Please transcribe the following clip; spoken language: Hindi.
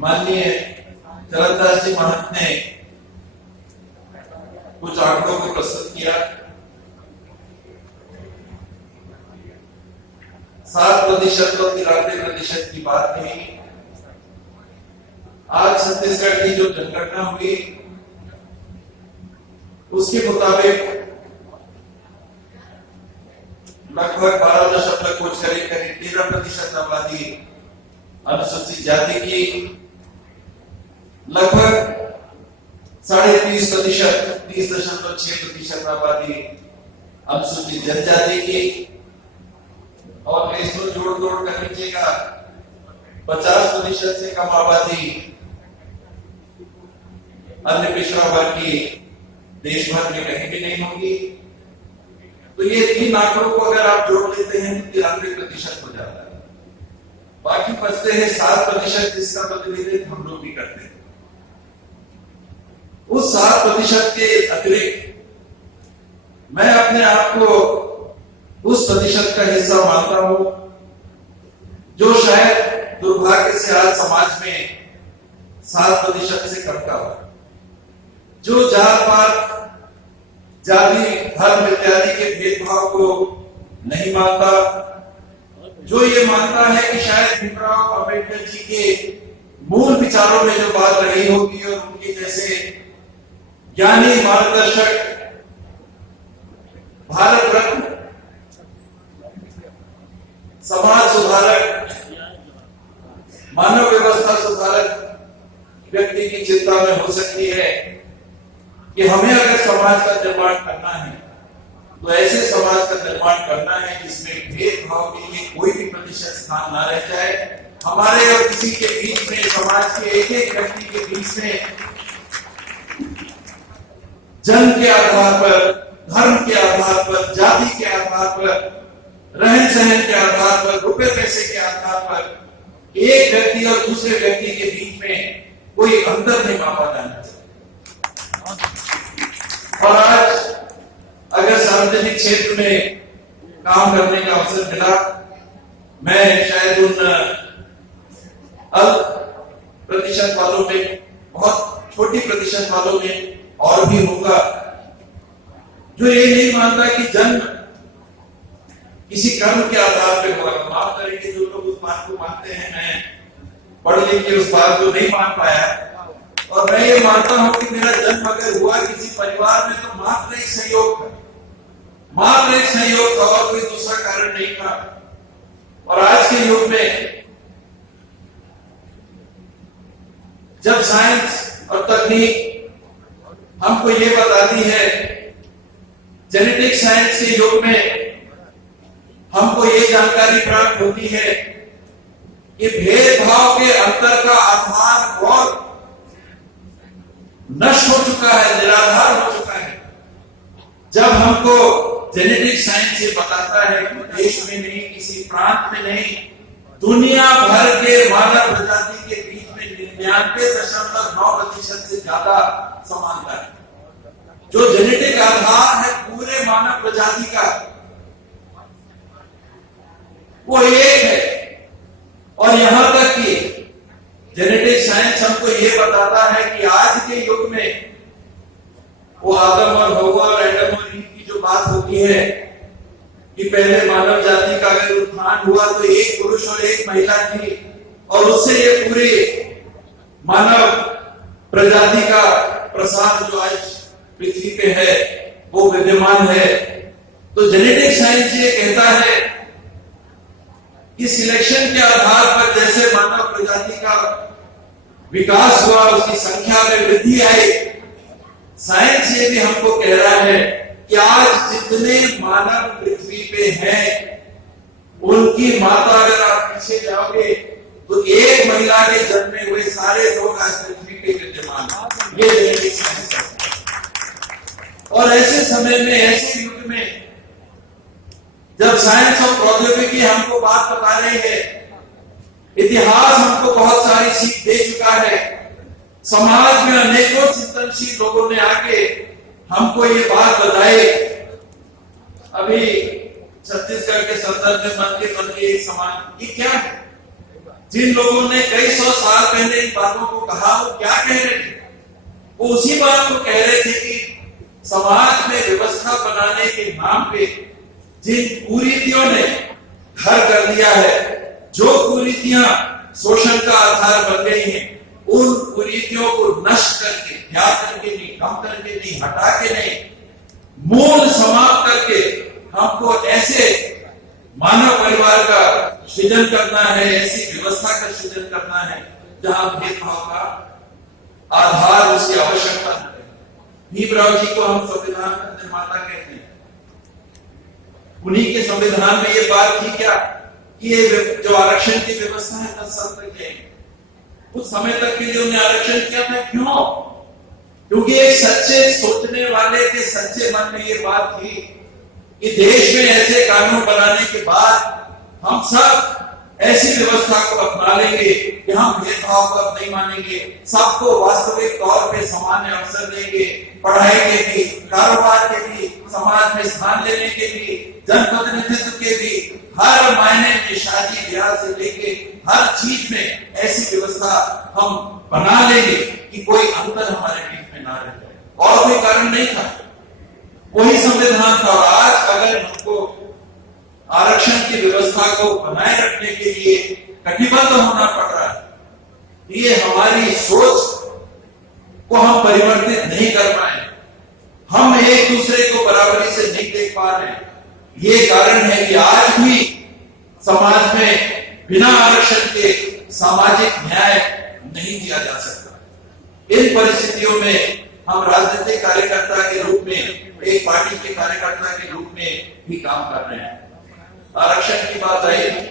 माननीय चरणदास जी महंत ने कुछ आंकड़ों को प्रस्तुत किया। 7% और 93% की बात कही। आज छत्तीसगढ़ की जो जनगणना हुई उसके मुताबिक लगभग 12 कुछ करीब 13% आबादी अनुसूचित जाति की, लगभग 30.5%, 30.6% आबादी अनुसूचित जनजाति की, और इसको जोड़ कर लीजिएगा 50% से कम आबादी अन्य पिछड़ा वर्ग की देश भर में कहीं भी नहीं होगी। तो ये 3 आंकड़ों को अगर आप जोड़ लेते हैं तो 93% हो जाता है। बाकी बचते हैं 7% जिसका प्रतिनिधित्व हम लोग भी करते हैं। उस 7% के अतिरिक्त मैं अपने आप को उस प्रतिशत का हिस्सा मानता हूं जो शायद दुर्भाग्य से आज समाज में 7% से कम का हो, जो जात पात, जाति, धर्म इत्यादि के भेदभाव को नहीं मानता, जो ये मानता है कि शायद भीमराव अंबेडकर जी के मूल विचारों में जो बात रही होगी और उनके जैसे ज्ञानी, मार्गदर्शक, भारत रत्न, समाज सुधारक, मानव व्यवस्था सुधारक व्यक्ति की चिंता में हो सकती है कि हमें अगर समाज का निर्माण करना है तो ऐसे समाज का निर्माण करना है जिसमें भेदभाव के लिए कोई भी प्रतिशत स्थान ना रह जाए। हमारे और किसी के बीच में, समाज के एक एक व्यक्ति के बीच में जन्म के आधार पर, धर्म के आधार पर, जाति के आधार पर, रहन सहन के आधार पर, रुपए पैसे के आधार पर एक व्यक्ति और दूसरे व्यक्ति के बीच में कोई अंतर नहीं मापा जाना चाहिए। और आज अगर सार्वजनिक क्षेत्र में काम करने का अवसर मिला, मैं शायद उन अल्प प्रतिशत वालों में, बहुत छोटी प्रतिशत वालों में और भी होगा जो ये नहीं मानता कि जन्म किसी कर्म के आधार पर हुआ। माफ करेंगे जो लोग उस बात को मानते हैं, मैं पढ़ लिख के उस बात को नहीं मान पाया, और मैं ये मानता हूं कि मेरा जन्म अगर हुआ किसी परिवार में तो मात्र एक संयोग था, मात्र एक संयोग था और कोई दूसरा कारण नहीं था। और आज के युग में जब साइंस और तकनीक हमको ये बताती है, जेनेटिक साइंस के युग में हमको ये जानकारी प्राप्त होती है कि भेदभाव के अंतर का आधार और नष्ट हो चुका है, निराधार हो चुका है। जब हमको जेनेटिक साइंस ये बताता है कि देश में नहीं, किसी प्रांत में नहीं, दुनिया भर के मानव प्रजाति के बीच में 99.9% से ज्यादा समानता है। जो जेनेटिक आधार है पूरे मानव प्रजाति का वो एक है। और यहां तक कि जेनेटिक साइंस हमको ये बताता है कि आज के युग में वो आदम और हव्वा और एडम और ईव की जो बात होती है कि पहले मानव जाति का अगर उत्थान हुआ तो एक पुरुष और एक महिला थी, और उससे ये पूरी मानव प्रजाति का प्रसार जो आज पृथ्वी पे है वो विद्यमान है। तो जेनेटिक साइंस ये कहता है कि सिलेक्शन के आधार पर जैसे मानव प्रजाति का विकास हुआ, उसकी संख्या में वृद्धि आई, साइंस ये भी हमको कह रहा है कि आज जितने मानव पृथ्वी पे हैं उनकी माता, अगर आप पीछे जाओगे तो एक महिला के जन्म में हुए सारे लोग आज पृथ्वी पे विद्यमान हैं। ये जेनेटिक साइंस है। और ऐसे समय में, ऐसे युग में जब साइंस और प्रौद्योगिकी हमको बात बता रही है, इतिहास हमको बहुत सारी सीख दे चुका है, समाज में अनेकों चिंतनशील लोगों ने आके हमको ये बात बताई। अभी छत्तीसगढ़ के संदर्भ में मन के समान ये क्या है? जिन लोगों ने कई सौ साल पहले इन बातों को कहा, वो क्या कह रहे थे? वो उसी बात को कह रहे थे कि समाज में व्यवस्था बनाने के नाम पे जिन कुरीतियों ने घर कर दिया है, जो कुरीतियां शोषण का आधार बन गई हैं, उन कुरीतियों को नष्ट करके, त्याग करके नहीं, कम करके नहीं, हटा के नहीं, मूल समाप्त करके हमको ऐसे मानव परिवार का सृजन करना है, ऐसी व्यवस्था का सृजन करना है जहां भेदभाव का आधार, उसकी आवश्यकता है। भीमराव जी को हम संविधान का निर्माता कहते हैं। उन्हीं के संविधान में ये बात थी क्या कि ये जो आरक्षण की व्यवस्था है 10 साल तक जाएगी। कुछ समय तक के लिए उन्हें आरक्षण किया था। क्यों? क्योंकि एक सच्चे सोचने वाले के सच्चे मन में ये बात थी कि देश में ऐसे कानून बनाने के बाद हम सब ऐसी व्यवस्था को अपना लेंगे कि हम भेदभाव को अब नहीं मानेंगे, सबको वास्तविक तौर पे सामान्य अवसर देंगे, पढ़ाई के भी, कारोबार के भी, समाज में स्थान लेने के भी, जनप्रतिनिधित्व के भी, हर मायने में शादी ब्याह से लेके हर चीज में ऐसी व्यवस्था हम बना लेंगे कि कोई अंतर हमारे बीच में ना रह जाए। और कोई कारण नहीं था, वही संविधान था। और आज अगर हमको आरक्षण की व्यवस्था को बनाए रखने के लिए कटिबद्ध होना पड़ रहा है, ये हमारी सोच को हम परिवर्तित नहीं कर पाए, हम एक दूसरे को बराबरी से नहीं देख पा रहे। ये कारण है कि आज भी समाज में बिना आरक्षण के सामाजिक न्याय नहीं दिया जा सकता। इन परिस्थितियों में हम राजनीतिक कार्यकर्ता के रूप में, एक पार्टी के कार्यकर्ता के रूप में भी काम कर रहे हैं। आरक्षण की बात आई